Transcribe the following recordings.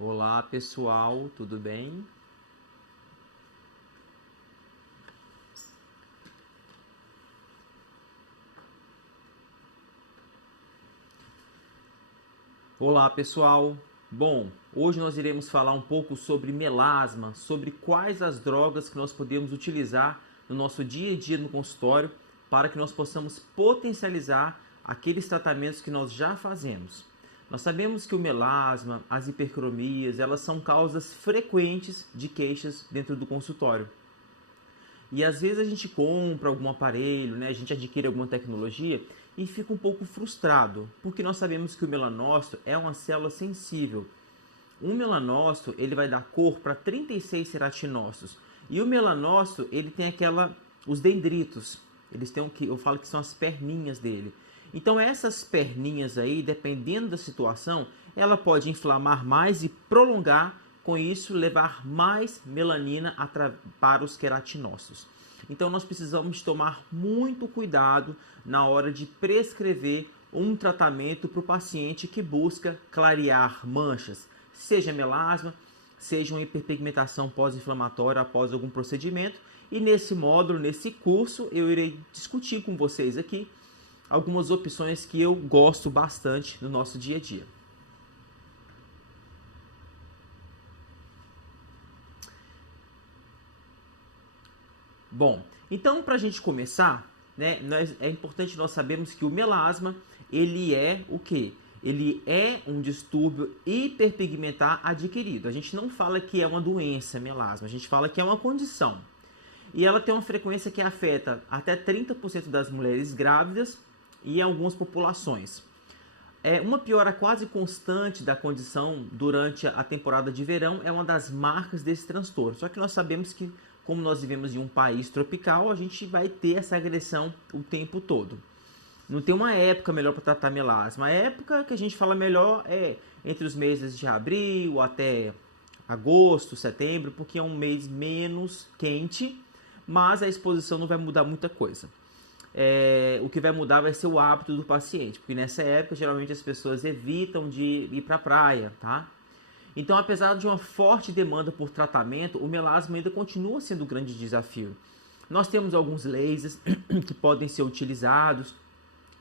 Olá pessoal, tudo bem? Olá pessoal, bom, hoje nós iremos falar um pouco sobre melasma, sobre quais as drogas que nós podemos utilizar no nosso dia a dia no consultório para que nós possamos potencializar aqueles tratamentos que nós já fazemos. Nós sabemos que o melasma, as hipercromias, elas são causas frequentes de queixas dentro do consultório. E às vezes a gente compra algum aparelho, né? A gente adquire alguma tecnologia e fica um pouco frustrado, porque nós sabemos que o melanócito é uma célula sensível. Um melanócito, ele vai dar cor para 36 queratinócitos. E o melanócito, ele tem os dendritos. Eles têm eu falo que são as perninhas dele. Então essas perninhas aí, dependendo da situação, ela pode inflamar mais e prolongar, com isso levar mais melanina para os queratinócitos. Então nós precisamos tomar muito cuidado na hora de prescrever um tratamento para o paciente que busca clarear manchas, seja melasma, seja uma hiperpigmentação pós-inflamatória após algum procedimento. E nesse módulo, nesse curso, eu irei discutir com vocês aqui algumas opções que eu gosto bastante no nosso dia a dia. Bom, então para a gente começar, né, é importante nós sabermos que o melasma, ele é o quê? Ele é um distúrbio hiperpigmentar adquirido. A gente não fala que é uma doença, melasma, a gente fala que é uma condição. E ela tem uma frequência que afeta até 30% das mulheres grávidas e em algumas populações. Uma piora quase constante da condição durante a temporada de verão é uma das marcas desse transtorno. Só que nós sabemos que, como nós vivemos em um país tropical, a gente vai ter essa agressão o tempo todo. Não tem uma época melhor para tratar melasma. A época que a gente fala melhor é entre os meses de abril até agosto, setembro, porque é um mês menos quente, mas a exposição não vai mudar muita coisa. O que vai mudar vai ser o hábito do paciente, porque nessa época geralmente as pessoas evitam de ir para a praia, tá? Então, apesar de uma forte demanda por tratamento, o melasma ainda continua sendo um grande desafio. Nós temos alguns lasers que podem ser utilizados.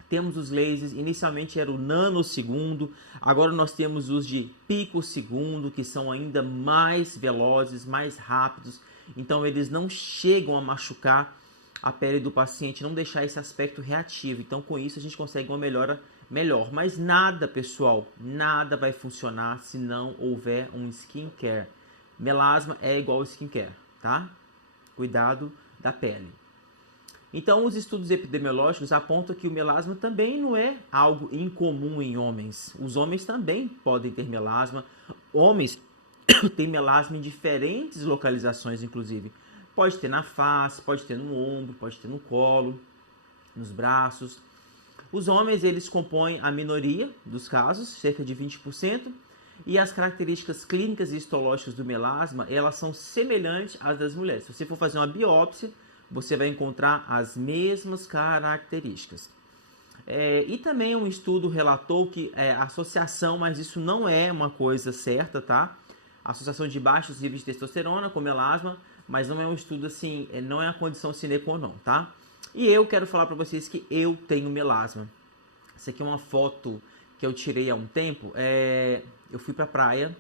Temos os lasers, inicialmente era o nanosegundo, agora nós temos os de picosegundo, que são ainda mais velozes, mais rápidos. Então, eles não chegam a machucar a pele do paciente, não deixar esse aspecto reativo. Então, com isso, a gente consegue uma melhora melhor. Mas nada, pessoal, nada vai funcionar se não houver um skincare. Melasma é igual skincare, tá? Cuidado da pele. Então, os estudos epidemiológicos apontam que o melasma também não é algo incomum em homens. Os homens também podem ter melasma. Homens têm melasma em diferentes localizações, inclusive. Pode ter na face, pode ter no ombro, pode ter no colo, nos braços. Os homens, eles compõem a minoria dos casos, cerca de 20%, e as características clínicas e histológicas do melasma, elas são semelhantes às das mulheres. Se você for fazer uma biópsia, você vai encontrar as mesmas características. E também um estudo relatou que a associação, mas isso não é uma coisa certa, tá? A associação de baixos níveis de testosterona com melasma, mas não é um estudo assim, não é a condição sine qua non, tá? E eu quero falar para vocês que eu tenho melasma. Essa aqui é uma foto que eu tirei há um tempo. Eu fui para a praia,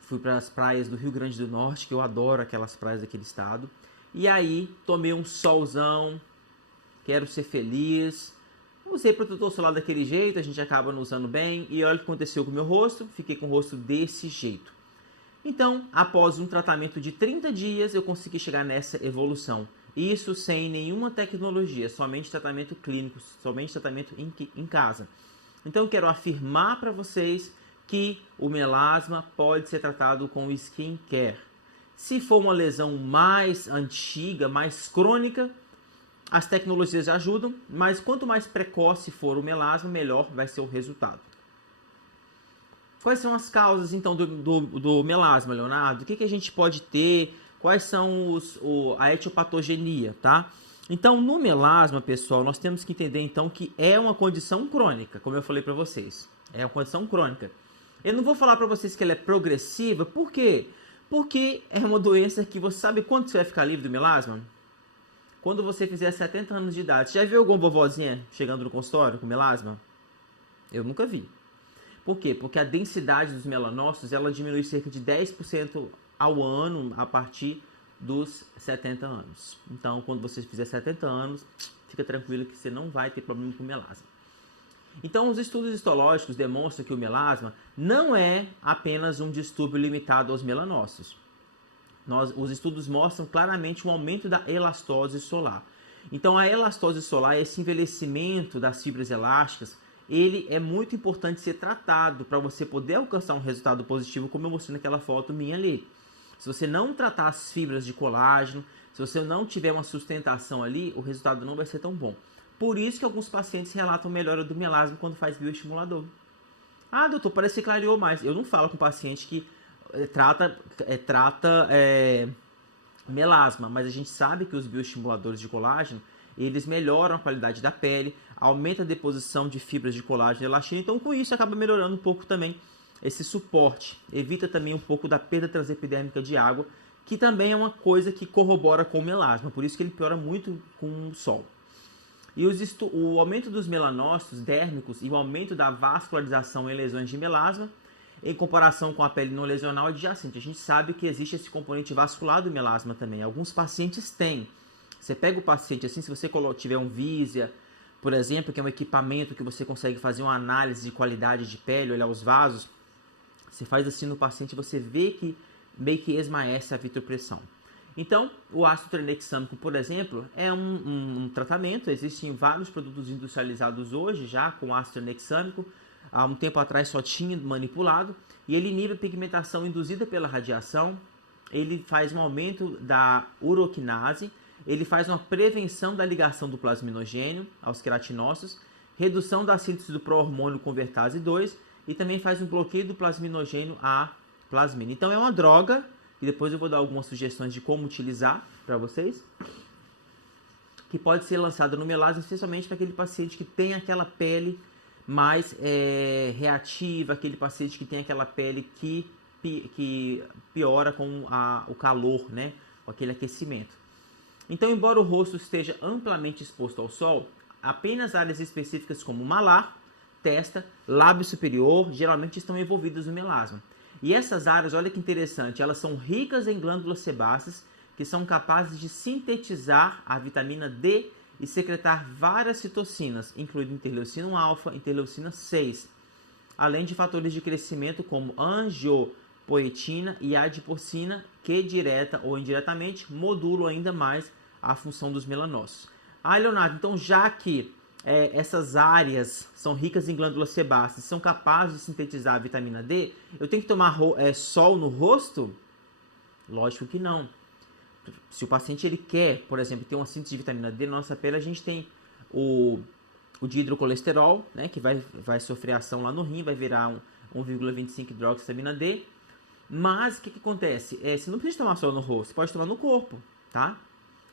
fui para as praias do Rio Grande do Norte, que eu adoro aquelas praias daquele estado. E aí, tomei um solzão, quero ser feliz. Usei protetor solar daquele jeito, a gente acaba não usando bem. E olha o que aconteceu com o meu rosto, fiquei com o rosto desse jeito. Então, após um tratamento de 30 dias, eu consegui chegar nessa evolução. Isso sem nenhuma tecnologia, somente tratamento clínico, somente tratamento em casa. Então, eu quero afirmar para vocês que o melasma pode ser tratado com skincare. Se for uma lesão mais antiga, mais crônica, as tecnologias ajudam, mas quanto mais precoce for o melasma, melhor vai ser o resultado. Quais são as causas, então, do melasma, Leonardo? O que a gente pode ter? Quais são a etiopatogenia, tá? Então, no melasma, pessoal, nós temos que entender, então, que é uma condição crônica, como eu falei para vocês. É uma condição crônica. Eu não vou falar para vocês que ela é progressiva, por quê? Porque é uma doença que você sabe quando você vai ficar livre do melasma? Quando você fizer 70 anos de idade. Já viu alguma vovozinha chegando no consultório com melasma? Eu nunca vi. Por quê? Porque a densidade dos melanócitos ela diminui cerca de 10% ao ano a partir dos 70 anos. Então, quando você fizer 70 anos, fica tranquilo que você não vai ter problema com melasma. Então, os estudos histológicos demonstram que o melasma não é apenas um distúrbio limitado aos melanócitos. Os estudos mostram claramente um aumento da elastose solar. Então, a elastose solar, esse envelhecimento das fibras elásticas, ele é muito importante ser tratado para você poder alcançar um resultado positivo, como eu mostrei naquela foto minha ali. Se você não tratar as fibras de colágeno, se você não tiver uma sustentação ali, o resultado não vai ser tão bom. Por isso que alguns pacientes relatam melhora do melasma quando faz bioestimulador. Ah, doutor, parece que clareou mais. Eu não falo com paciente que trata melasma, mas a gente sabe que os bioestimuladores de colágeno, eles melhoram a qualidade da pele, aumenta a deposição de fibras de colágeno e elastina, então com isso acaba melhorando um pouco também esse suporte. Evita também um pouco da perda transepidérmica de água, que também é uma coisa que corrobora com o melasma, por isso que ele piora muito com o sol. E o aumento dos melanócitos dérmicos e o aumento da vascularização em lesões de melasma, em comparação com a pele não lesional adjacente. A gente sabe que existe esse componente vascular do melasma também. Alguns pacientes têm. Você pega o paciente assim, se você tiver um Visia, por exemplo, que é um equipamento que você consegue fazer uma análise de qualidade de pele, olhar os vasos, você faz assim no paciente, você vê que meio que esmaece a vitropressão. Então, o ácido tranexâmico, por exemplo, é um tratamento. Existem vários produtos industrializados hoje já com ácido tranexâmico. Há um tempo atrás só tinha manipulado. E ele inibe a pigmentação induzida pela radiação. Ele faz um aumento da uroquinase. Ele faz uma prevenção da ligação do plasminogênio aos queratinócitos. Redução da síntese do pró-hormônio convertase 2. E também faz um bloqueio do plasminogênio à plasmina. Então, é uma droga. E depois eu vou dar algumas sugestões de como utilizar para vocês, que pode ser lançado no melasma, especialmente para aquele paciente que tem aquela pele mais reativa, aquele paciente que tem aquela pele que piora com o calor, né? Com aquele aquecimento. Então, embora o rosto esteja amplamente exposto ao sol, apenas áreas específicas como malar, testa, lábio superior, geralmente estão envolvidas no melasma. E essas áreas, olha que interessante, elas são ricas em glândulas sebáceas que são capazes de sintetizar a vitamina D e secretar várias citocinas, incluindo interleucina 1-alfa, interleucina 6, além de fatores de crescimento como angiopoetina e adipocina, que direta ou indiretamente modulam ainda mais a função dos melanócitos. Ah, Leonardo, então já que essas áreas são ricas em glândulas sebáceas, são capazes de sintetizar a vitamina D, eu tenho que tomar sol no rosto? Lógico que não. Se o paciente ele quer, por exemplo, ter uma síntese de vitamina D na nossa pele, a gente tem o dihidrocolesterol, né, que vai sofrer ação lá no rim, vai virar 1,25 hidroxivitamina D. Mas o que acontece? Você não precisa tomar sol no rosto, você pode tomar no corpo, tá?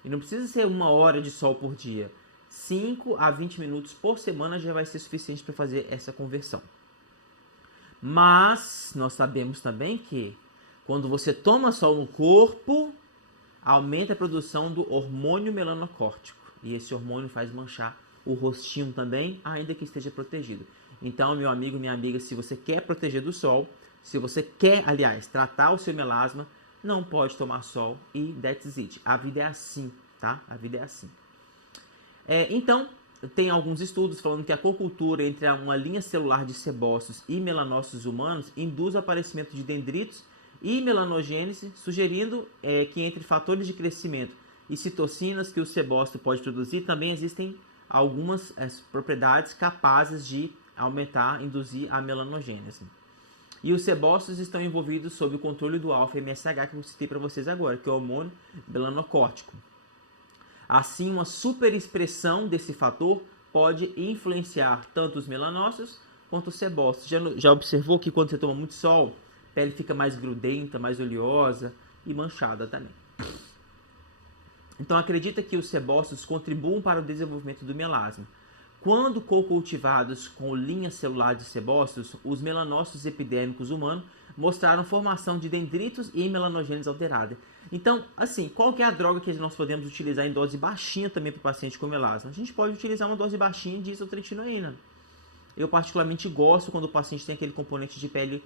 E não precisa ser 1 hora de sol por dia. 5 a 20 minutos por semana já vai ser suficiente para fazer essa conversão. Mas nós sabemos também que quando você toma sol no corpo, aumenta a produção do hormônio melanocórtico. E esse hormônio faz manchar o rostinho também, ainda que esteja protegido. Então, meu amigo, minha amiga, se você quer proteger do sol, se você quer, aliás, tratar o seu melasma, não pode tomar sol e that's it. A vida é assim, tá? A vida é assim. Então, tem alguns estudos falando que a cocultura entre uma linha celular de sebócitos e melanócitos humanos induz o aparecimento de dendritos e melanogênese, sugerindo que entre fatores de crescimento e citocinas que o sebócito pode produzir, também existem algumas propriedades capazes de aumentar, induzir a melanogênese. E os sebócitos estão envolvidos sob o controle do alfa-MSH, que eu citei para vocês agora, que é o hormônio melanocórtico. Assim, uma superexpressão desse fator pode influenciar tanto os melanócitos quanto os sebócitos. Já observou que quando você toma muito sol, a pele fica mais grudenta, mais oleosa e manchada também. Então, acredita que os sebócitos contribuem para o desenvolvimento do melasma. quando co-cultivados com linhas celulares de sebócitos, os melanócitos epidérmicos humanos mostraram formação de dendritos e melanogênese alterada. Então, assim, qual que é a droga que nós podemos utilizar em dose baixinha também para o paciente com melasma? A gente pode utilizar uma dose baixinha de isotretinoína. Eu particularmente gosto quando o paciente tem aquele componente de pele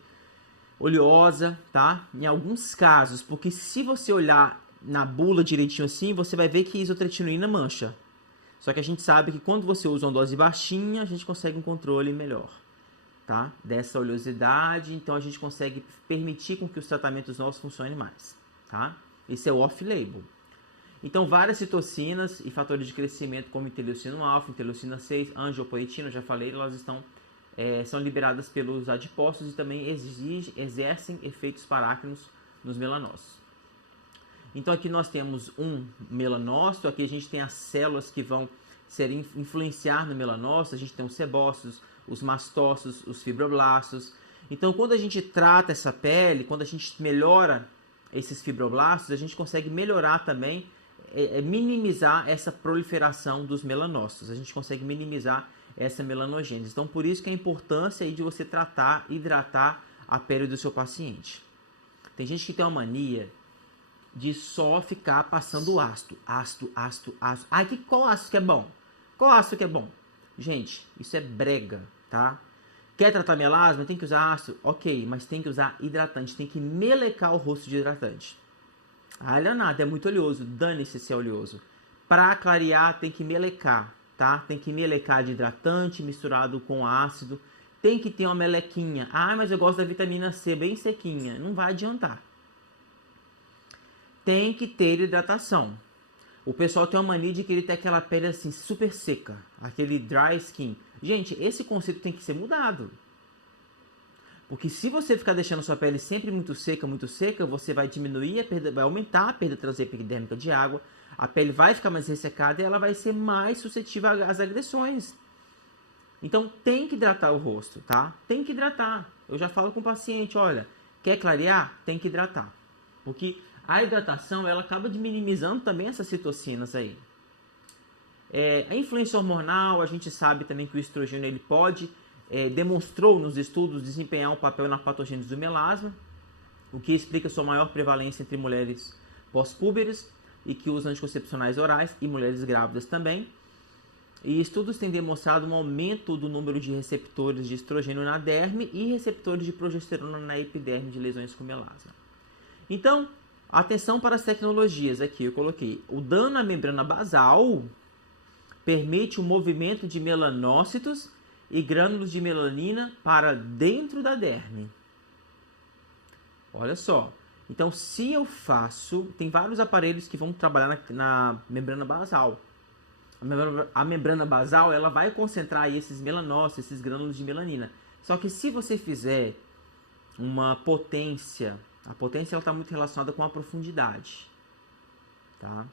oleosa, tá? Em alguns casos, porque se você olhar na bula direitinho assim, você vai ver que isotretinoína mancha. Só que a gente sabe que quando você usa uma dose baixinha, a gente consegue um controle melhor, tá? Dessa oleosidade, então a gente consegue permitir com que os tratamentos nossos funcionem mais, tá? Esse é o off-label. Então, várias citocinas e fatores de crescimento, como interleucina alfa, interleucina 6, angiopoetina, eu já falei, elas são liberadas pelos adipócitos e também exercem efeitos parácrinos nos melanócitos. Então, aqui nós temos um melanócito, aqui a gente tem as células que vão influenciar no melanócito, a gente tem os sebócitos, os mastócitos, os fibroblastos. Então, quando a gente trata essa pele, quando a gente melhora esses fibroblastos, a gente consegue melhorar também, minimizar essa proliferação dos melanócitos. A gente consegue minimizar essa melanogênese. Então, por isso que a importância aí de você tratar, hidratar a pele do seu paciente. Tem gente que tem uma mania de só ficar passando ácido. Ah, qual ácido que é bom? Qual ácido que é bom? Gente, isso é brega, tá? Quer tratar melasma? Tem que usar ácido? Ok, mas tem que usar hidratante. Tem que melecar o rosto de hidratante. Ah, Leonardo, é muito oleoso. Dane-se se é oleoso. Para clarear, tem que melecar, tá? Tem que melecar de hidratante misturado com ácido. Tem que ter uma melequinha. Ah, mas eu gosto da vitamina C bem sequinha. Não vai adiantar. Tem que ter hidratação. O pessoal tem uma mania de querer ter aquela pele assim super seca, aquele dry skin. Gente, esse conceito tem que ser mudado. Porque se você ficar deixando sua pele sempre muito seca, você vai diminuir a perda, vai aumentar a perda transepidérmica de água, a pele vai ficar mais ressecada e ela vai ser mais suscetível às agressões. Então tem que hidratar o rosto, tá? Tem que hidratar. Eu já falo com o paciente, olha, quer clarear? Tem que hidratar. Porque a hidratação, ela acaba de minimizando também essas citocinas aí. A influência hormonal, a gente sabe também que o estrogênio ele pode, demonstrou nos estudos desempenhar um papel na patogênese do melasma, o que explica sua maior prevalência entre mulheres pós-púberes e que usam anticoncepcionais orais e mulheres grávidas também. E estudos têm demonstrado um aumento do número de receptores de estrogênio na derme e receptores de progesterona na epiderme de lesões com melasma. Então, atenção para as tecnologias aqui, eu coloquei. O dano à membrana basal permite o movimento de melanócitos e grânulos de melanina para dentro da derme. Olha só. Então, se eu faço... Tem vários aparelhos que vão trabalhar na membrana basal. A membrana basal, ela vai concentrar aí esses melanócitos, esses grânulos de melanina. Só que se você fizer uma potência... A potência está muito relacionada com a profundidade, tá?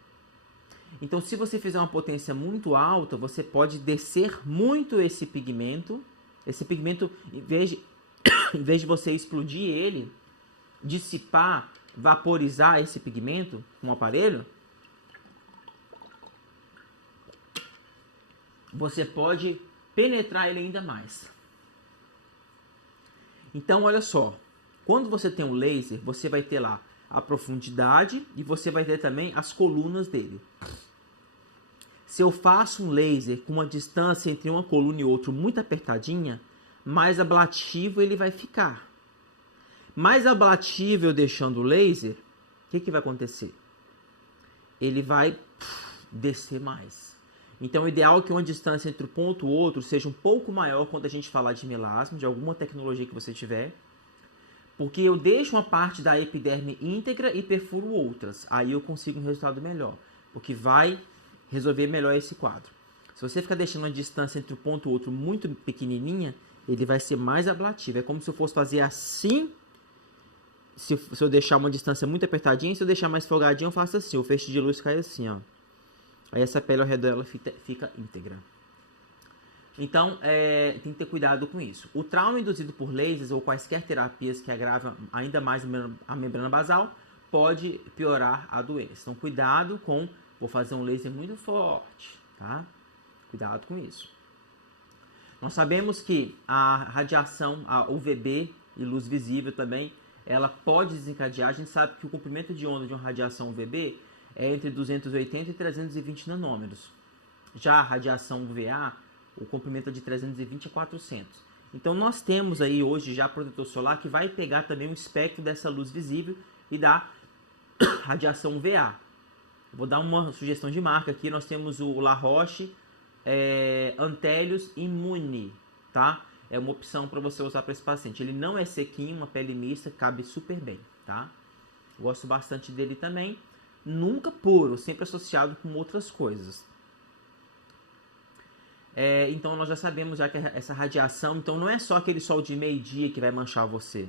Então, se você fizer uma potência muito alta, você pode descer muito esse pigmento. Esse pigmento, em vez de você explodir ele, dissipar, vaporizar esse pigmento com o aparelho, você pode penetrar ele ainda mais. Então, olha só. Quando você tem um laser, você vai ter lá a profundidade e você vai ter também as colunas dele. Se eu faço um laser com uma distância entre uma coluna e outra muito apertadinha, mais ablativo ele vai ficar. Mais ablativo eu deixando o laser, o que vai acontecer? Ele vai descer mais. Então, o ideal é que uma distância entre um ponto e outro seja um pouco maior quando a gente falar de melasma, de alguma tecnologia que você tiver. Porque eu deixo uma parte da epiderme íntegra e perfuro outras. Aí eu consigo um resultado melhor. Porque vai resolver melhor esse quadro. Se você ficar deixando uma distância entre um ponto e outro muito pequenininha, ele vai ser mais ablativo. É como se eu fosse fazer assim. Se eu deixar uma distância muito apertadinha, se eu deixar mais folgadinho, eu faço assim. O feixe de luz cai assim, ó. Aí essa pele ao redor ela fica íntegra. Então, tem que ter cuidado com isso. O trauma induzido por lasers ou quaisquer terapias que agravam ainda mais a membrana basal pode piorar a doença. Então, cuidado com... Vou fazer um laser muito forte, tá? Cuidado com isso. Nós sabemos que a radiação, a UVB e luz visível também, ela pode desencadear. A gente sabe que o comprimento de onda de uma radiação UVB é entre 280 e 320 nanômetros. Já a radiação UVA, o comprimento é de 320 a 400. Então nós temos aí hoje já protetor solar que vai pegar também o espectro dessa luz visível e da radiação UVA. Vou dar uma sugestão de marca aqui. Nós temos o La Roche Antellius Immune, tá? É uma opção para você usar para esse paciente. Ele não é sequinho, uma pele mista, cabe super bem, tá? Gosto bastante dele também. Nunca puro, sempre associado com outras coisas. Então nós já sabemos já que essa radiação, então não é só aquele sol de meio-dia que vai manchar você.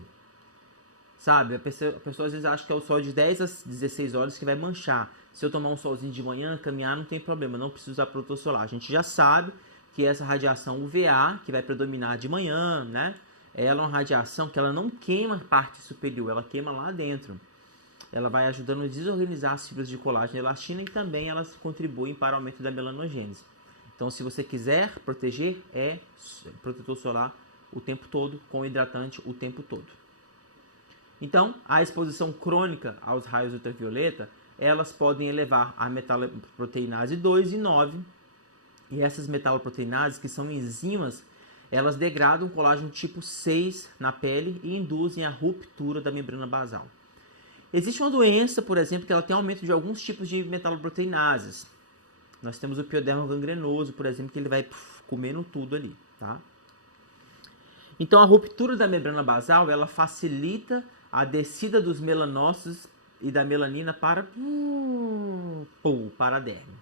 Sabe, a pessoa às vezes acha que é o sol de 10 às 16 horas que vai manchar. Se eu tomar um solzinho de manhã, caminhar, não tem problema, não preciso usar protetor solar. A gente já sabe que essa radiação UVA, que vai predominar de manhã, né? Ela é uma radiação que ela não queima a parte superior, ela queima lá dentro. Ela vai ajudando a desorganizar as fibras de colágeno e elastina e também elas contribuem para o aumento da melanogênese. Então, se você quiser proteger, é protetor solar o tempo todo, com hidratante o tempo todo. Então, a exposição crônica aos raios ultravioleta, elas podem elevar a metaloproteinase 2 e 9. E essas metaloproteinases, que são enzimas, elas degradam o colágeno tipo 6 na pele e induzem a ruptura da membrana basal. Existe uma doença, por exemplo, que ela tem aumento de alguns tipos de metaloproteinases. Nós temos o pioderma gangrenoso, por exemplo, que ele vai comendo tudo ali, tá? Então, a ruptura da membrana basal, ela facilita a descida dos melanócitos e da melanina para a derme.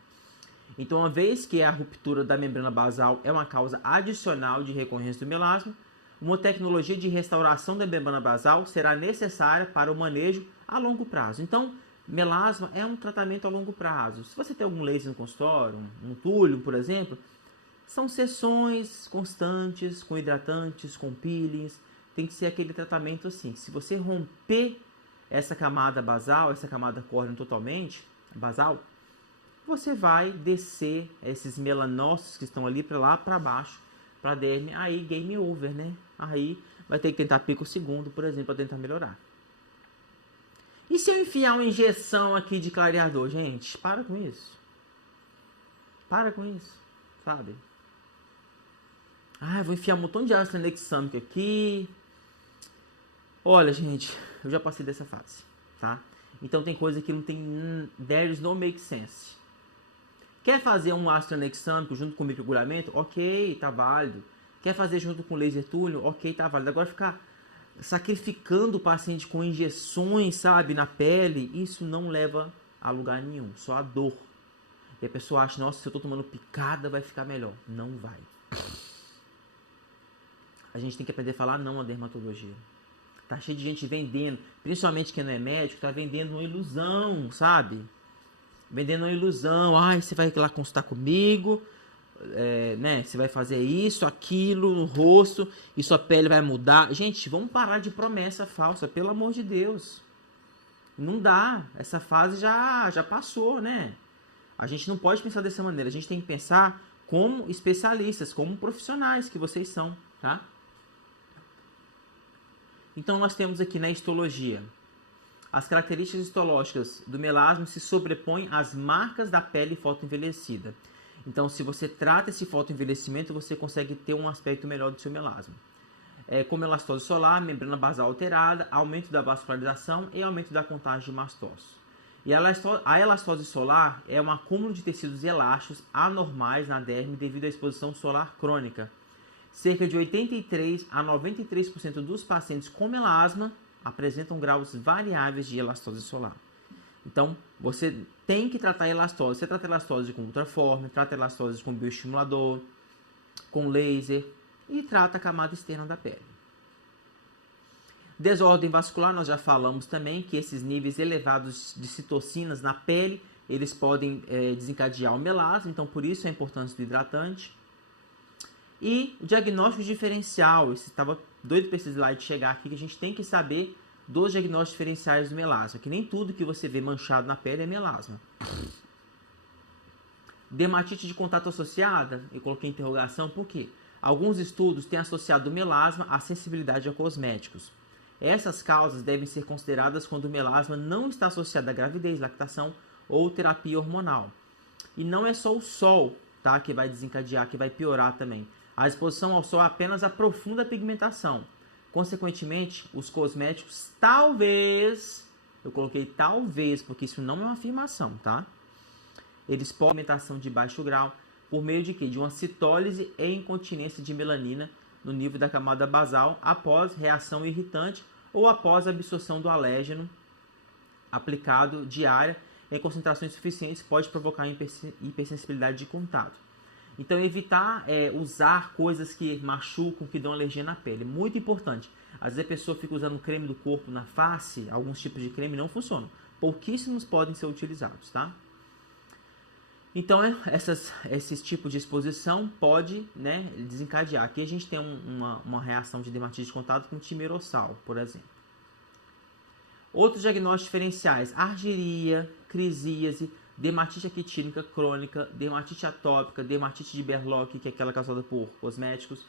Então, uma vez que a ruptura da membrana basal é uma causa adicional de recorrência do melasma, uma tecnologia de restauração da membrana basal será necessária para o manejo a longo prazo. Então, melasma é um tratamento a longo prazo. Se você tem algum laser no consultório, um túlio, por exemplo, são sessões constantes, com hidratantes, com peelings. Tem que ser aquele tratamento assim. Se você romper essa camada basal, essa camada córnea totalmente, basal, você vai descer esses melanócitos que estão ali para lá para baixo, para a derme, aí game over, né? Aí vai ter que tentar pico segundo, por exemplo, para tentar melhorar. E se eu enfiar uma injeção aqui de clareador, gente? Para com isso. Para com isso, sabe? Ah, vou enfiar um montão de ácido tranexâmico aqui. Olha, gente, eu já passei dessa fase, tá? Então tem coisa que não tem... There is no make sense. Quer fazer um ácido tranexâmico junto com o microagulhamento? Ok, tá válido. Quer fazer junto com laser túnel? Ok, tá válido. Agora ficar sacrificando o paciente com injeções, sabe, na pele, isso não leva a lugar nenhum, só a dor. E a pessoa acha, nossa, se eu tô tomando picada vai ficar melhor. Não vai. A gente tem que aprender a falar não à dermatologia. Tá cheio de gente vendendo, principalmente quem não é médico, tá vendendo uma ilusão, sabe? Vendendo uma ilusão. Ai, você vai lá consultar comigo, né? Você vai fazer isso, aquilo no rosto e sua pele vai mudar. Gente, vamos parar de promessa falsa, pelo amor de Deus. Não dá. Essa fase já passou, né? A gente não pode pensar dessa maneira. A gente tem que pensar como especialistas, como profissionais que vocês são, tá? Então, nós temos aqui na histologia. As características histológicas do melasma se sobrepõem às marcas da pele fotoenvelhecida. Então, se você trata esse fotoenvelhecimento, você consegue ter um aspecto melhor do seu melasma. Como elastose solar, membrana basal alterada, aumento da vascularização e aumento da contagem de mastócitos. E a elastose solar é um acúmulo de tecidos elásticos anormais na derme devido à exposição solar crônica. Cerca de 83 a 93% dos pacientes com melasma apresentam graus variáveis de elastose solar. Então, você tem que tratar a elastose. Você trata a elastose com ultraforme, trata a elastose com bioestimulador, com laser e trata a camada externa da pele. Desordem vascular, nós já falamos também que esses níveis elevados de citocinas na pele, eles podem desencadear o melasma, então por isso a importância do hidratante. E diagnóstico diferencial, estava doido para esse slide chegar aqui, que a gente tem que saber dos diagnósticos diferenciais do melasma, que nem tudo que você vê manchado na pele é melasma. Dermatite de contato associada, eu coloquei interrogação, por quê? Alguns estudos têm associado o melasma à sensibilidade a cosméticos. Essas causas devem ser consideradas quando o melasma não está associado à gravidez, lactação ou terapia hormonal. E não é só o sol, tá, que vai desencadear, que vai piorar também. A exposição ao sol apenas aprofunda a pigmentação. Consequentemente, os cosméticos talvez, eu coloquei talvez, porque isso não é uma afirmação, tá? Eles podem pigmentação de baixo grau por meio de quê? De uma citólise e incontinência de melanina no nível da camada basal após reação irritante ou após a absorção do alérgeno aplicado diária em concentrações suficientes pode provocar hipersensibilidade de contato. Então, evitar usar coisas que machucam, que dão alergia na pele. Muito importante. Às vezes a pessoa fica usando creme do corpo na face, alguns tipos de creme não funcionam. Pouquíssimos podem ser utilizados, tá? Então, esses tipos de exposição pode, né, desencadear. Aqui a gente tem uma reação de dermatite de contato com timerossal, por exemplo. Outros diagnósticos diferenciais: argeria, crisíase, dermatite actínica crônica, dermatite atópica, dermatite de Berlock, que é aquela causada por cosméticos,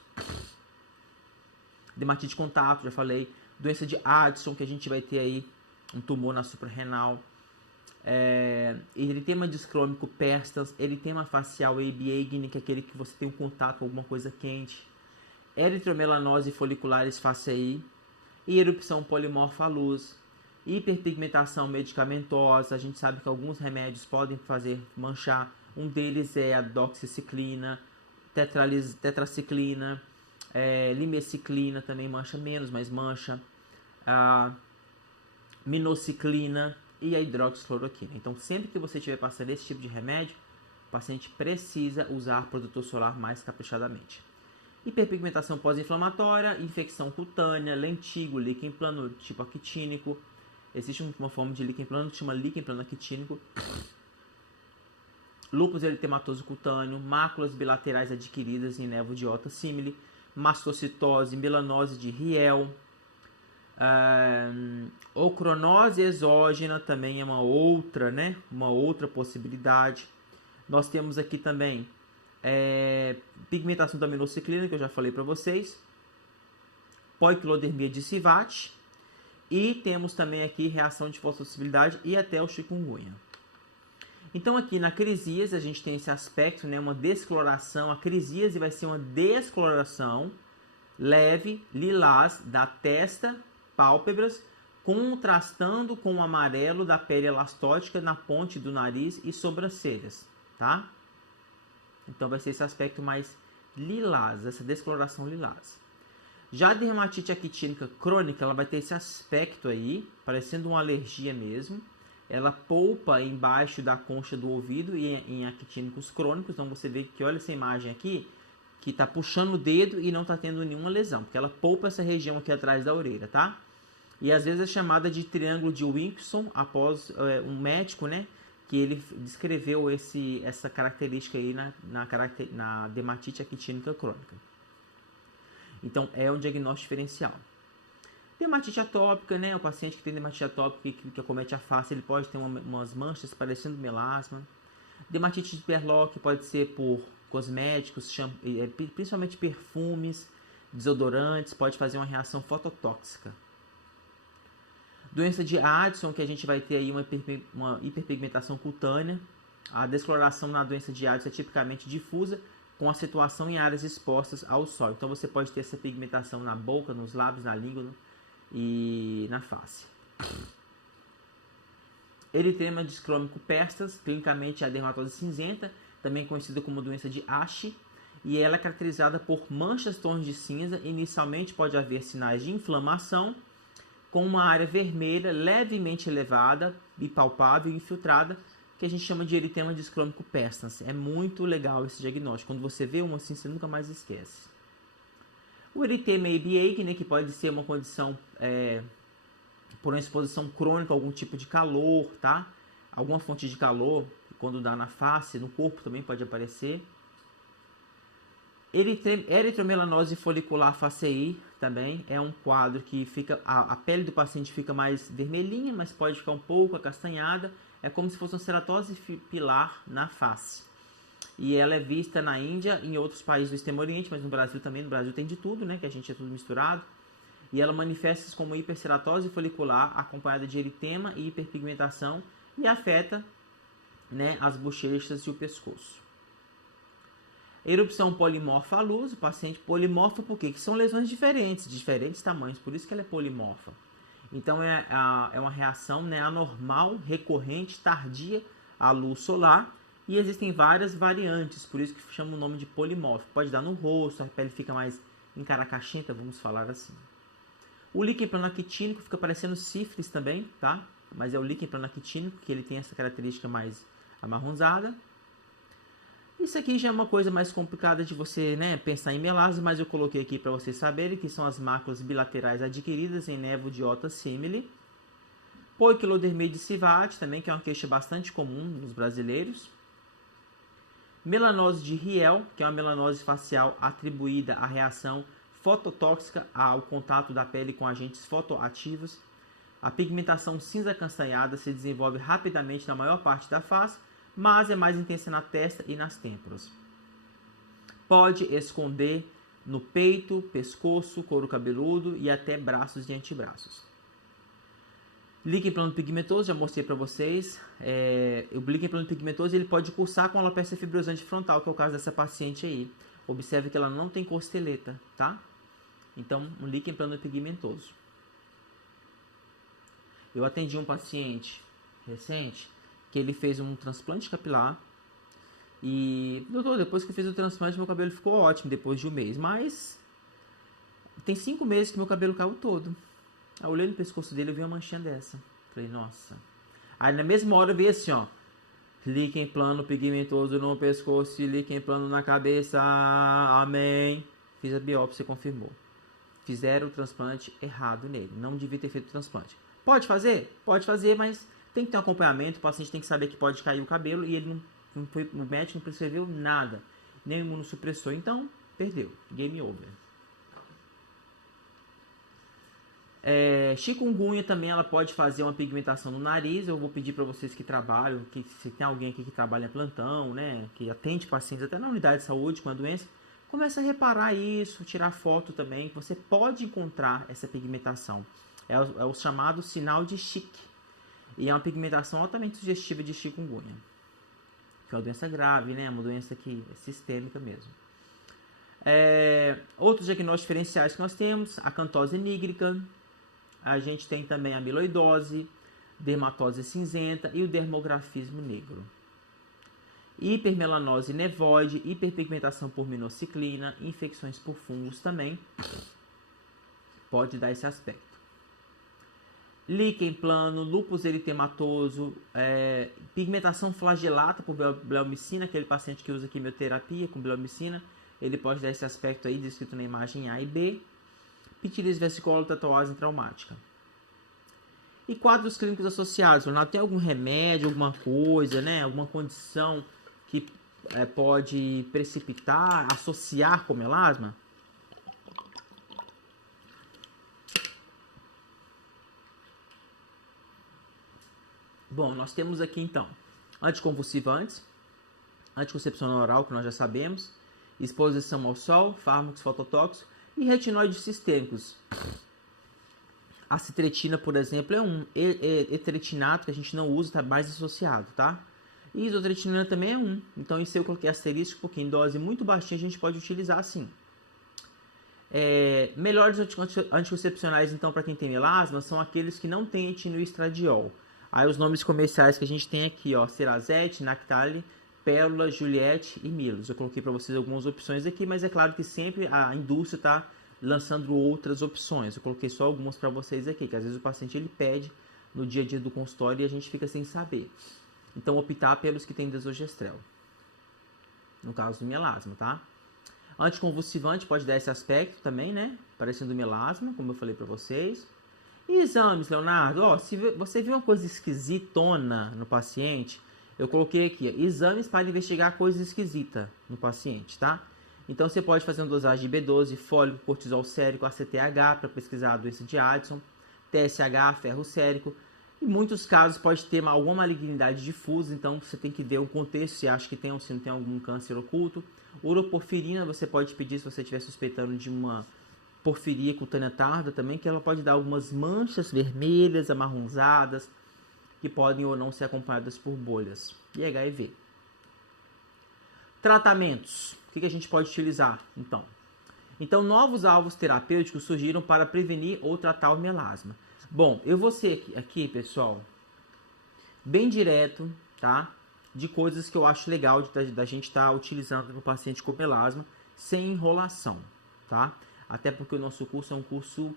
dermatite de contato, já falei, doença de Addison, que a gente vai ter aí um tumor na suprarrenal, eritema discrômico perstans, eritema facial Abiegne, que é aquele que você tem um contato com alguma coisa quente, eritromelanose foliculares faciae, e erupção polimorfa à luz, hiperpigmentação medicamentosa. A gente sabe que alguns remédios podem fazer manchar. Um deles é a doxiciclina, tetraciclina, limeciclina também mancha menos, mas mancha. A minociclina e a hidroxicloroquina. Então, sempre que você estiver passando esse tipo de remédio, o paciente precisa usar protetor solar mais caprichadamente. Hiperpigmentação pós-inflamatória, infecção cutânea, lentígula, líquen plano tipo actínico. Existe uma forma de líquen plano que chama líquen plano actínico. Lúpus eritematoso cutâneo, máculas bilaterais adquiridas em névoa de Ota simile, mastocitose, melanose de Riel. Ocronose exógena também é uma outra possibilidade. Nós temos aqui também pigmentação da minociclina, que eu já falei para vocês, poiquilodermia de Civat, e temos também aqui reação de fosfosensibilidade e até o chikungunya. Então aqui na crisíase a gente tem esse aspecto, né, uma descoloração. A crisíase vai ser uma descoloração leve, lilás da testa, pálpebras, contrastando com o amarelo da pele elastótica na ponte do nariz e sobrancelhas, tá? Então vai ser esse aspecto mais lilás, essa descoloração lilás. Já a dermatite actínica crônica, ela vai ter esse aspecto aí, parecendo uma alergia mesmo. Ela polpa embaixo da concha do ouvido e em actínicos crônicos. Então você vê que, olha essa imagem aqui, que está puxando o dedo e não está tendo nenhuma lesão, porque ela polpa essa região aqui atrás da orelha, tá? E às vezes é chamada de triângulo de Wilkinson, após um médico, né, que ele descreveu essa característica aí na dermatite actínica crônica. Então, é um diagnóstico diferencial. Dermatite atópica, né? O paciente que tem dermatite atópica que acomete a face, ele pode ter umas manchas parecendo melasma. Dermatite de Berlock pode ser por cosméticos, principalmente perfumes, desodorantes, pode fazer uma reação fototóxica. Doença de Addison, que a gente vai ter aí uma hiperpigmentação cutânea. A descoloração na doença de Addison é tipicamente difusa, com acentuação em áreas expostas ao sol. Então você pode ter essa pigmentação na boca, nos lábios, na língua e na face. Eritema discrômico perstans, clinicamente a dermatose cinzenta, também conhecida como doença de Ashe, e ela é caracterizada por manchas tons de cinza. Inicialmente pode haver sinais de inflamação, com uma área vermelha levemente elevada e palpável e infiltrada, que a gente chama de eritema discrômico perstans. É muito legal esse diagnóstico. Quando você vê uma assim, você nunca mais esquece. O eritema Abiegne, né, que pode ser uma condição por uma exposição crônica a algum tipo de calor, tá? Alguma fonte de calor, quando dá na face, no corpo também pode aparecer. Eritromelanose folicular faciae também é um quadro que fica a pele do paciente fica mais vermelhinha, mas pode ficar um pouco acastanhada. É como se fosse uma ceratose pilar na face. E ela é vista na Índia e em outros países do Extremo Oriente, mas no Brasil também. No Brasil tem de tudo, né? Que a gente é tudo misturado. E ela manifesta-se como hiperceratose folicular, acompanhada de eritema e hiperpigmentação, e afeta, né, as bochechas e o pescoço. Erupção polimorfa à luz, o paciente polimorfa por quê? Que são lesões diferentes, de diferentes tamanhos, por isso que ela é polimorfa. Então é uma reação, né, anormal, recorrente, tardia à luz solar, e existem várias variantes, por isso que chama o nome de polimórfico. Pode dar no rosto, a pele fica mais encaracachenta, vamos falar assim. O líquen planoactínico fica parecendo sífilis também, tá? Mas é o líquen planoactínico, que ele tem essa característica mais amarronzada. Isso aqui já é uma coisa mais complicada de você, né, pensar em melasma, mas eu coloquei aqui para vocês saberem que são as máculas bilaterais adquiridas em névoa de Ota simile. Poiquilodermia civate também, que é uma queixa bastante comum nos brasileiros. Melanose de Riel, que é uma melanose facial atribuída à reação fototóxica ao contato da pele com agentes fotoativos. A pigmentação cinza castanhada se desenvolve rapidamente na maior parte da face, mas é mais intensa na testa e nas têmporas. Pode esconder no peito, pescoço, couro cabeludo e até braços e antebraços. Líquen planopigmentoso, já mostrei para vocês. O líquen planopigmentoso ele pode cursar com alopecia fibrosante frontal, que é o caso dessa paciente aí. Observe que ela não tem costeleta, tá? Então, um líquen planopigmentoso. Eu atendi um paciente recente que ele fez um transplante capilar. E, doutor, depois que eu fiz o transplante, meu cabelo ficou ótimo depois de um mês. Mas tem 5 meses que meu cabelo caiu todo. Aí eu olhei no pescoço dele e vi uma manchinha dessa. Falei, nossa. Aí na mesma hora eu vi assim, ó. Líquen plano pigmentoso no pescoço e líquen plano na cabeça. Amém. Fiz a biópsia e confirmou. Fizeram o transplante errado nele. Não devia ter feito o transplante. Pode fazer? Pode fazer, mas tem que ter um acompanhamento. O paciente tem que saber que pode cair o cabelo e ele não foi, o médico não prescreveu nada. Nem imunossupressor. Então, perdeu. Game over. Chikungunya também ela pode fazer uma pigmentação no nariz. Eu vou pedir para vocês que trabalham, que se tem alguém aqui que trabalha em plantão, né, que atende pacientes até na unidade de saúde com a doença, comece a reparar isso, tirar foto também. Você pode encontrar essa pigmentação. É o chamado sinal de chique. E é uma pigmentação altamente sugestiva de chikungunya. Que é uma doença grave, né? Uma doença que é sistêmica mesmo. Outros diagnósticos diferenciais que nós temos, a acantose nígrica. A gente tem também a amiloidose, dermatose cinzenta e o dermografismo negro. Hipermelanose nevoide, hiperpigmentação por minociclina, infecções por fungos também. Pode dar esse aspecto. Líquen plano, lúpus eritematoso, pigmentação flagelata por bleomicina, aquele paciente que usa quimioterapia com bleomicina, ele pode dar esse aspecto aí descrito na imagem A e B. Pitilis versicolor, tatuagem traumática. E quadros clínicos associados, Ronaldo, tem algum remédio, alguma coisa, né, alguma condição que pode precipitar, associar com melasma? Bom, nós temos aqui então anticonvulsivantes, anticoncepção oral, que nós já sabemos, exposição ao sol, fármacos fototóxicos e retinóides sistêmicos. A citretina, por exemplo, é um etretinato que a gente não usa, está mais associado, tá? E isotretinoína também é um. Então, isso eu coloquei asterisco, porque em dose muito baixinha a gente pode utilizar assim. Melhores anticoncepcionais, então, para quem tem melasma, são aqueles que não têm etinoestradiol. Aí os nomes comerciais que a gente tem aqui, ó, Cerazete, Nactali, Pérola, Juliette e Milos. Eu coloquei para vocês algumas opções aqui, mas é claro que sempre a indústria está lançando outras opções. Eu coloquei só algumas para vocês aqui, que às vezes o paciente ele pede no dia a dia do consultório e a gente fica sem saber. Então, optar pelos que tem desogestrel, no caso do melasma, tá? Anticonvulsivante pode dar esse aspecto também, né? Parecendo melasma, como eu falei para vocês. E exames, Leonardo? Ó, se você viu uma coisa esquisitona no paciente, eu coloquei aqui, ó, exames para investigar coisa esquisita no paciente, tá? Então, você pode fazer uma dosagem de B12, fólico, cortisol sérico, ACTH, para pesquisar a doença de Addison, TSH, ferro sérico, Em muitos casos pode ter alguma malignidade difusa, então você tem que ver o contexto, se acha que tem ou se não tem algum câncer oculto. Uroporfirina você pode pedir se você estiver suspeitando de uma porfiria cutânea tarda também, que ela pode dar algumas manchas vermelhas, amarronzadas, que podem ou não ser acompanhadas por bolhas. E HIV. Tratamentos. O que a gente pode utilizar, então? Então, novos alvos terapêuticos surgiram para prevenir ou tratar o melasma. Bom, eu vou ser aqui, pessoal, bem direto, tá? De coisas que eu acho legal da gente estar utilizando no paciente com melasma, sem enrolação, tá? Até porque o nosso curso é um curso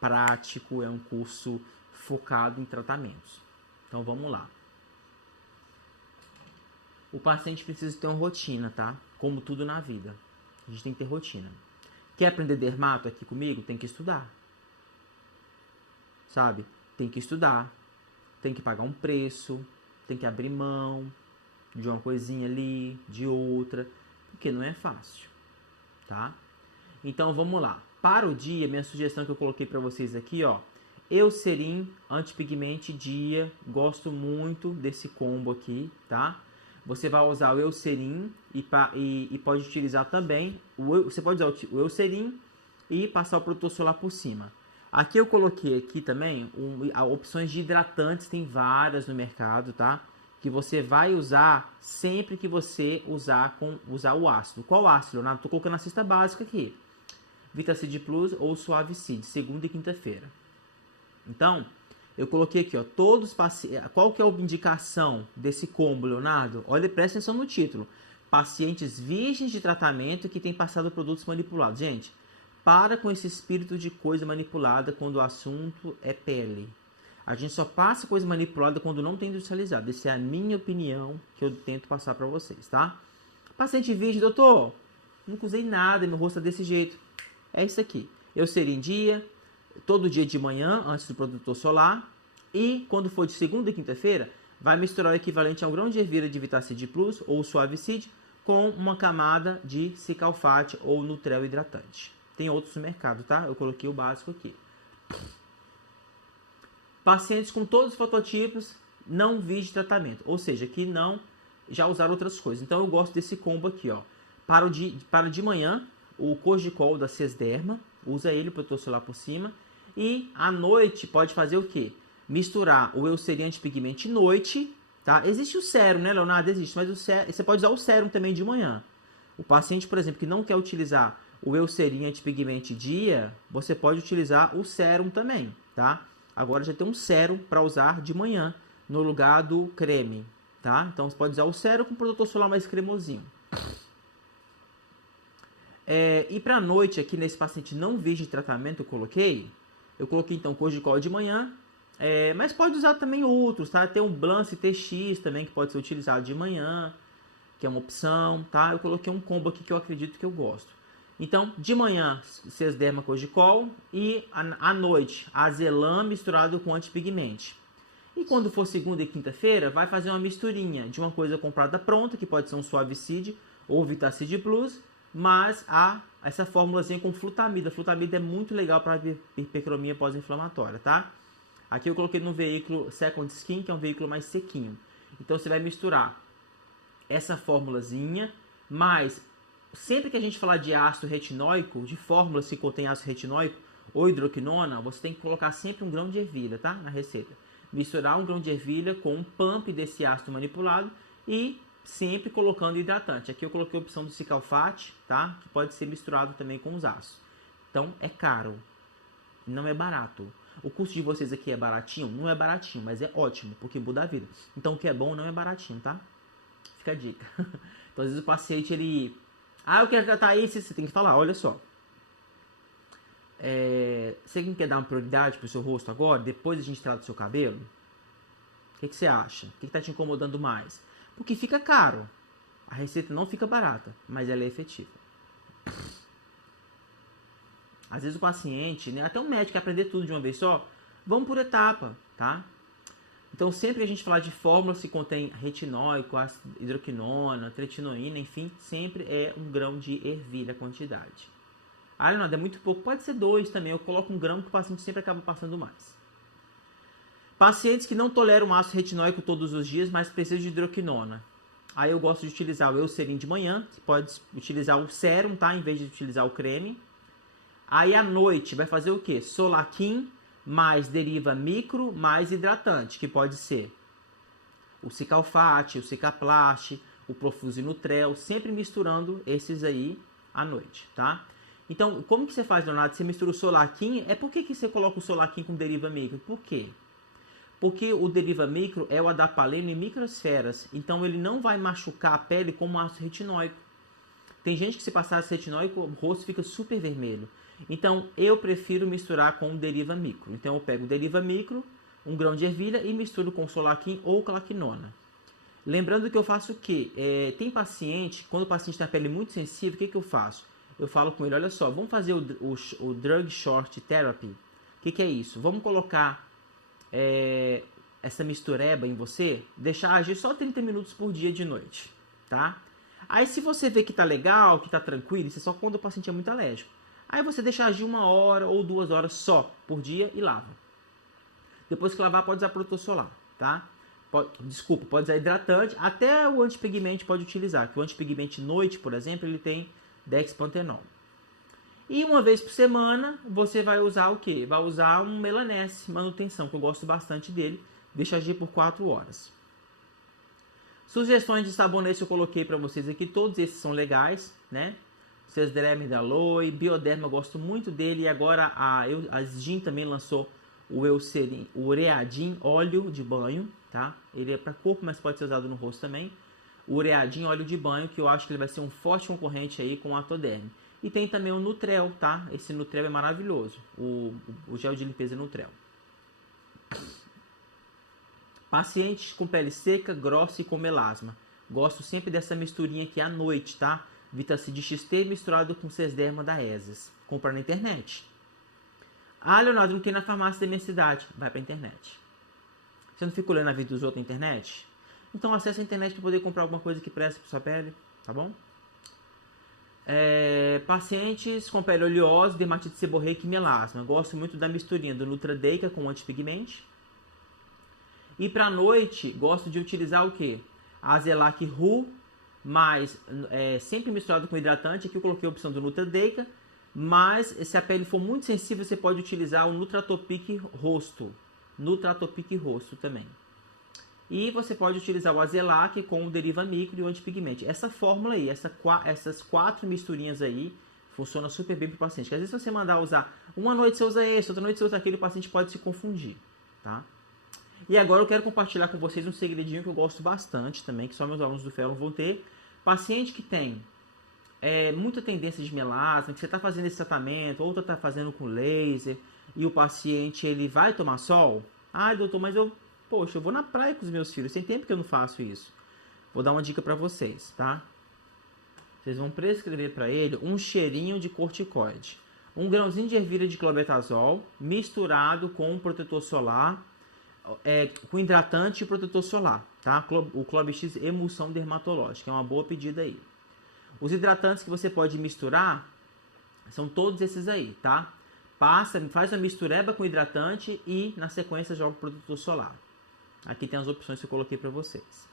prático, é um curso focado em tratamentos. Então, vamos lá. O paciente precisa ter uma rotina, tá? Como tudo na vida. A gente tem que ter rotina. Quer aprender dermato aqui comigo? Tem que estudar. Sabe? Tem que estudar. Tem que pagar um preço. Tem que abrir mão de uma coisinha ali, de outra. Porque não é fácil. Tá? Então, vamos lá. Para o dia, minha sugestão que eu coloquei para vocês aqui, ó. Eucerin, antipigmente, dia. Gosto muito desse combo aqui, tá? Você vai usar o Eucerin e pode utilizar também, você pode usar o Eucerin e passar o protetor solar por cima. Aqui eu coloquei aqui também opções de hidratantes, tem várias no mercado, tá? Que você vai usar sempre que você usar o ácido. Qual ácido, Leonardo? Tô colocando a cesta básica aqui. Vitacid Plus ou Suavicid, segunda e quinta-feira. Então, eu coloquei aqui, ó, todos os pacientes. Qual que é a indicação desse combo, Leonardo? Olha, presta atenção no título. Pacientes virgens de tratamento que têm passado produtos manipulados. Gente, para com esse espírito de coisa manipulada quando o assunto é pele. A gente só passa coisa manipulada quando não tem industrializado. Essa é a minha opinião que eu tento passar para vocês, tá? Paciente virgem, doutor, nunca usei nada, meu rosto é desse jeito. É isso aqui. Eu seria em dia, todo dia de manhã, antes do protetor solar. E quando for de segunda e quinta-feira, vai misturar o equivalente a um grão de ervilha de Vitacid Plus ou Suavicid com uma camada de Cicalfate ou Nutrel hidratante. Tem outros no mercado, tá? Eu coloquei o básico aqui. Pacientes com todos os fototipos não vi de tratamento, ou seja, que não já usaram outras coisas. Então eu gosto desse combo aqui, ó. Para de manhã, o Cogicol da Sesderma, usa ele, o protetor solar por cima. E à noite pode fazer o quê? Misturar o Eucerin antipigmente noite, tá? Existe o sérum, né, Leonardo? Existe, mas você pode usar o sérum também de manhã. O paciente, por exemplo, que não quer utilizar o Eucerin antipigmente dia, você pode utilizar o sérum também, tá? Agora já tem um sérum para usar de manhã, no lugar do creme, tá? Então você pode usar o sérum com protetor solar mais cremosinho. E para a noite, aqui nesse paciente não virgem de tratamento, eu coloquei então Cogicol de manhã, mas pode usar também outros, tá? Tem o Blance TX também, que pode ser utilizado de manhã, que é uma opção, tá? Eu coloquei um combo aqui que eu acredito que eu gosto. Então, de manhã, Sesderma Cogicol e à noite, Azelan misturado com antipigmente. E quando for segunda e quinta-feira, vai fazer uma misturinha de uma coisa comprada pronta, que pode ser um Suavicid ou Vitacid Plus, mas essa fórmulazinha com flutamida. A flutamida é muito legal para hipercromia pós-inflamatória, tá? Aqui eu coloquei no veículo Second Skin, que é um veículo mais sequinho. Então você vai misturar essa fórmulazinha, mas sempre que a gente falar de ácido retinóico, de fórmulas que contém ácido retinóico ou hidroquinona, você tem que colocar sempre um grão de ervilha, tá? Na receita. Misturar um grão de ervilha com um pump desse ácido manipulado e sempre colocando hidratante. Aqui eu coloquei a opção do Cicalfate, tá? Que pode ser misturado também com os ácidos. Então é caro, não é barato. O custo de vocês aqui é baratinho? Não é baratinho, mas é ótimo, porque muda a vida. Então o que é bom não é baratinho, tá? Fica a dica. Então às vezes o paciente, eu quero tratar isso, você tem que falar, olha só. Você quer dar uma prioridade pro seu rosto agora, depois a gente trata do seu cabelo? O que você acha? O que tá te incomodando mais? Porque fica caro. A receita não fica barata, mas ela é efetiva. Às vezes o paciente, né, até o médico quer aprender tudo de uma vez só. Vamos por etapa, tá? Então, sempre que a gente falar de fórmulas que contém retinóico, hidroquinona, tretinoína, enfim, sempre é um grão de ervilha a quantidade. Leonardo, é muito pouco. Pode ser 2 também. Eu coloco um grão que o paciente sempre acaba passando mais. Pacientes que não toleram ácido retinóico todos os dias, mas precisam de hidroquinona. Aí eu gosto de utilizar o Eucerin de manhã, você pode utilizar o sérum, tá? Em vez de utilizar o creme. Aí à noite vai fazer o quê? Solaquin mais deriva micro mais hidratante, que pode ser o Cicalfate, o Cicaplast, o Profusinutrel, sempre misturando esses aí à noite, tá? Então, como que você faz, Leonardo? Você mistura o Solaquin, por que você coloca o Solaquin com deriva micro? Por quê? Porque o deriva micro é o adapaleno em microsferas, então ele não vai machucar a pele como o ácido retinóico. Tem gente que se passar ácido retinóico, o rosto fica super vermelho. Então, eu prefiro misturar com o deriva micro. Então, eu pego o deriva micro, um grão de ervilha e misturo com Solaquin ou claquinona. Lembrando que eu faço o quê? Tem paciente, quando o paciente tem a pele muito sensível, o que eu faço? Eu falo com ele, olha só, vamos fazer o Drug Short Therapy. O que é isso? Vamos colocar essa mistureba em você, deixar agir só 30 minutos por dia de noite, tá? Aí se você vê que tá legal, que tá tranquilo, isso é só quando o paciente é muito alérgico. Aí você deixa agir 1 hora ou 2 horas só por dia e lava. Depois que lavar, pode usar protetor solar, tá? Pode usar hidratante, até o antipigmente pode utilizar, que o antipigmente noite, por exemplo, ele tem dexpantenol. E uma vez por semana, você vai usar o quê? Vai usar um Melanese manutenção, que eu gosto bastante dele. Deixa agir por 4 horas. Sugestões de sabonete eu coloquei para vocês aqui. Todos esses são legais, né? Sesderm da Aloe, Bioderma eu gosto muito dele. E agora a Sgin também lançou o Eucerin, o Ureadin óleo de banho, tá? Ele é para corpo, mas pode ser usado no rosto também. O Ureadin óleo de banho, que eu acho que ele vai ser um forte concorrente aí com o Atoderm. E tem também o Nutrel, tá? Esse Nutrel é maravilhoso. O gel de limpeza Nutrel. Pacientes com pele seca, grossa e com melasma. Gosto sempre dessa misturinha aqui à noite, tá? Vitacid XT misturado com Sesderma da Eses. Comprar na internet. Ah, Leonardo, não tem na farmácia da minha cidade. Vai pra internet. Você não fica olhando a vida dos outros na internet? Então acesse a internet para poder comprar alguma coisa que preste para sua pele, tá bom? Pacientes com pele oleosa, dermatite seborreica e melasma. Gosto muito da misturinha do Nutradeica com antipigmente. E para noite, gosto de utilizar o quê? A Azelac Ru, mas sempre misturado com hidratante. Aqui eu coloquei a opção do Nutradeica. Mas se a pele for muito sensível, você pode utilizar o Nutratopic Rosto. Nutratopic Rosto também. E você pode utilizar o Azelac com o deriva micro e o antipigmente. Essa fórmula aí, essas 4 misturinhas aí, funciona super bem para o paciente. Porque às vezes se você mandar usar, uma noite você usa esse, outra noite você usa aquele, o paciente pode se confundir, tá? E agora eu quero compartilhar com vocês um segredinho que eu gosto bastante também, que só meus alunos do Fellow vão ter. Paciente que tem muita tendência de melasma, que você está fazendo esse tratamento, outra está fazendo com laser, e o paciente ele vai tomar sol. Ah, doutor, mas poxa, eu vou na praia com os meus filhos, tem tempo que eu não faço isso. Vou dar uma dica para vocês, tá? Vocês vão prescrever para ele um cheirinho de corticoide. Um grãozinho de ervilha de clobetasol misturado com um protetor solar, com hidratante e protetor solar, tá? O Clobix emulsão dermatológica, é uma boa pedida aí. Os hidratantes que você pode misturar são todos esses aí, tá? Faz uma mistureba com hidratante e na sequência joga o protetor solar. Aqui tem as opções que eu coloquei para vocês.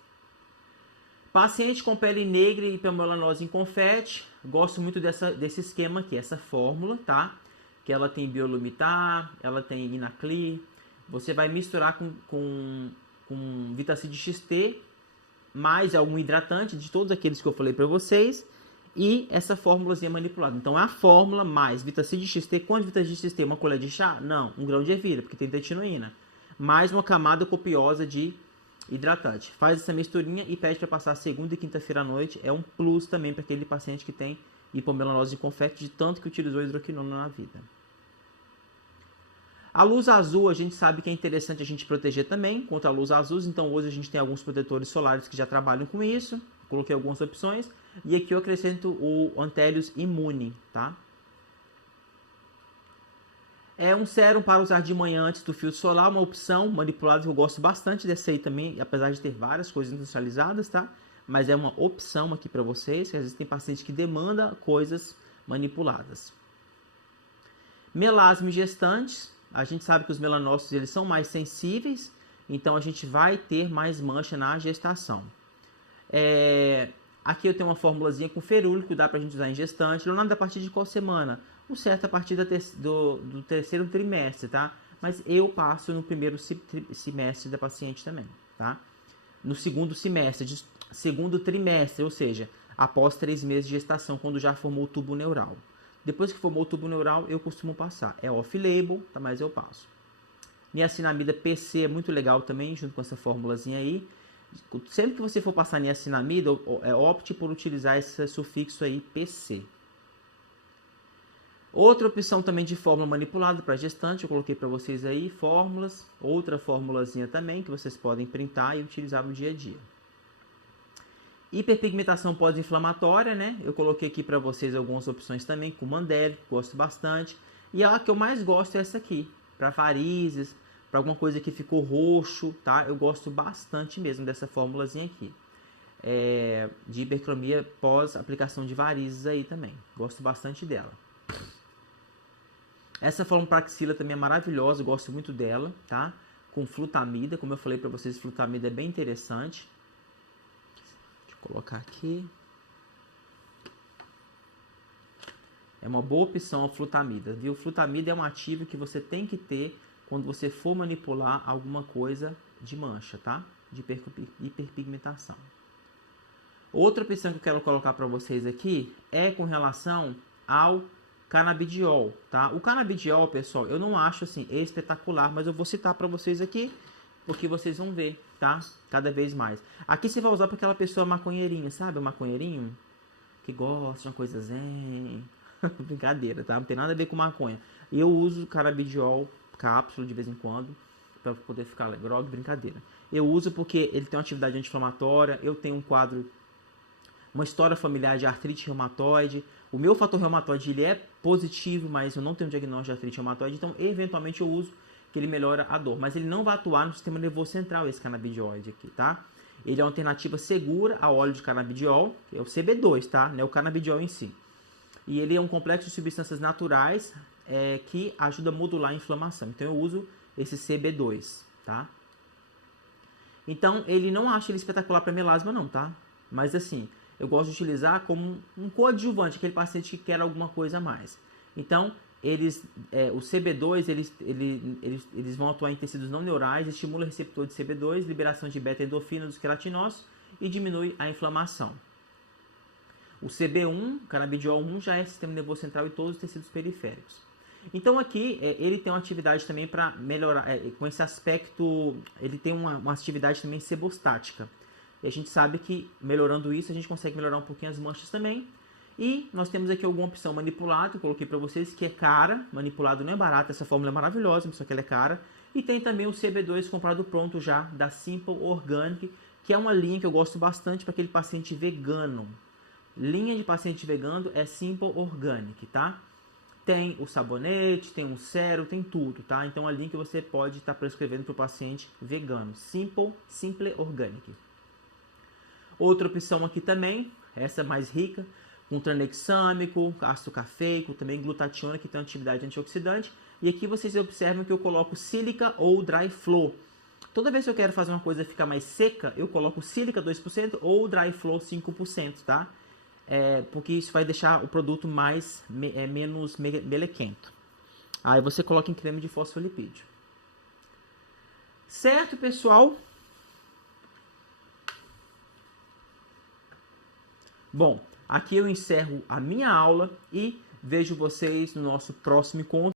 Paciente com pele negra e hipermelanose em confete. Gosto muito desse esquema aqui, essa fórmula, tá? Que ela tem Biolumitar, ela tem Inacli. Você vai misturar com Vitacid XT, mais algum hidratante de todos aqueles que eu falei para vocês. E essa fórmulazinha manipulada. Então, a fórmula mais Vitacid XT. Quanto Vitacid XT? Uma colher de chá? Não, um grão de ervilha, porque tem tetinoína. Mais uma camada copiosa de hidratante. Faz essa misturinha e pede para passar segunda e quinta-feira à noite. É um plus também para aquele paciente que tem hipomelanose de confete, de tanto que utilizou hidroquinona na vida. A luz azul, a gente sabe que é interessante a gente proteger também contra a luz azul. Então, hoje a gente tem alguns protetores solares que já trabalham com isso. Coloquei algumas opções. E aqui eu acrescento o Antellius Immune, tá? É um sérum para usar de manhã antes do filtro solar, uma opção manipulada que eu gosto bastante dessa aí também, apesar de ter várias coisas industrializadas, tá? Mas é uma opção aqui para vocês, que às vezes tem paciente que demanda coisas manipuladas. Melasma em gestantes, A gente sabe que os melanócitos eles são mais sensíveis, então a gente vai ter mais mancha na gestação. Aqui eu tenho uma formulazinha com ferúlico, dá pra gente usar em gestante. Leonardo, a partir de qual semana? O certo é a partir do terceiro trimestre, tá? Mas eu passo no primeiro semestre da paciente também, tá? No segundo trimestre, ou seja, após 3 meses de gestação, quando já formou o tubo neural. Depois que formou o tubo neural, eu costumo passar. É off-label, tá? Mas eu passo. Niacinamida PC é muito legal também, junto com essa formulazinha aí. Sempre que você for passar niacinamida, opte por utilizar esse sufixo aí, PC. Outra opção também de fórmula manipulada para gestante, eu coloquei para vocês aí, fórmulas. Outra formulazinha também, que vocês podem printar e utilizar no dia a dia. Hiperpigmentação pós-inflamatória, né? Eu coloquei aqui para vocês algumas opções também, com Mandelic, gosto bastante. E a que eu mais gosto é essa aqui, para varizes, para alguma coisa que ficou roxo, tá? Eu gosto bastante mesmo dessa formulazinha aqui. De hipercromia pós-aplicação de varizes aí também. Gosto bastante dela. Essa fórmula para axila também é maravilhosa, eu gosto muito dela, tá? Com flutamida, como eu falei para vocês, flutamida é bem interessante. Deixa eu colocar aqui. É uma boa opção a flutamida, viu? Flutamida é um ativo que você tem que ter quando você for manipular alguma coisa de mancha, tá? De hiperpigmentação. Outra opção que eu quero colocar para vocês aqui é com relação ao canabidiol, tá? O canabidiol, pessoal, eu não acho assim espetacular, mas eu vou citar para vocês aqui, porque vocês vão ver, tá? Cada vez mais. Aqui você vai usar para aquela pessoa maconheirinha, sabe? O maconheirinho que gosta de uma coisa zen. Brincadeira, tá? Não tem nada a ver com maconha. Eu uso canabidiol cápsula de vez em quando para poder ficar grog, brincadeira. Eu uso porque ele tem uma atividade anti-inflamatória, eu tenho um quadro, uma história familiar de artrite reumatoide. O meu fator reumatoide ele é positivo, mas eu não tenho diagnóstico de artrite reumatoide, então eventualmente eu uso que ele melhora a dor, mas ele não vai atuar no sistema nervoso central, esse canabidioide aqui, tá? Ele é uma alternativa segura ao óleo de canabidiol, que é o CB2, tá? Não é o canabidiol em si. E ele é um complexo de substâncias naturais que ajuda a modular a inflamação. Então eu uso esse CB2, tá? Então ele não acha ele espetacular para melasma não, tá? Mas assim, eu gosto de utilizar como um coadjuvante, aquele paciente que quer alguma coisa a mais. Então, o CB2, eles vão atuar em tecidos não neurais, estimula o receptor de CB2, liberação de beta-endorfina dos queratinócitos e diminui a inflamação. O CB1, canabidiol 1, já é sistema nervoso central e todos os tecidos periféricos. Então aqui, ele tem uma atividade também para melhorar, com esse aspecto, ele tem uma atividade também sebostática. E a gente sabe que melhorando isso, a gente consegue melhorar um pouquinho as manchas também. E nós temos aqui alguma opção manipulada, eu coloquei para vocês, que é cara, manipulado não é barato, essa fórmula é maravilhosa, só que ela é cara. E tem também o CB2 comprado pronto já, da Simple Organic, que é uma linha que eu gosto bastante para aquele paciente vegano. Linha de paciente vegano é Simple Organic, tá? Tem o sabonete, tem um sérum, tem tudo, tá? Então, a linha que você pode estar prescrevendo para o paciente vegano. Simple Organic. Outra opção aqui também, essa mais rica, com tranexâmico, ácido cafeico, também glutationa, que tem uma atividade antioxidante. E aqui vocês observam que eu coloco sílica ou dry flow. Toda vez que eu quero fazer uma coisa ficar mais seca, eu coloco sílica 2% ou dry flow 5%, tá? Porque isso vai deixar o produto menos melequento. Aí você coloca em creme de fosfolipídio. Certo, pessoal? Bom, aqui eu encerro a minha aula e vejo vocês no nosso próximo encontro.